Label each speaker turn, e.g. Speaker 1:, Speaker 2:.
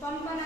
Speaker 1: 帮帮他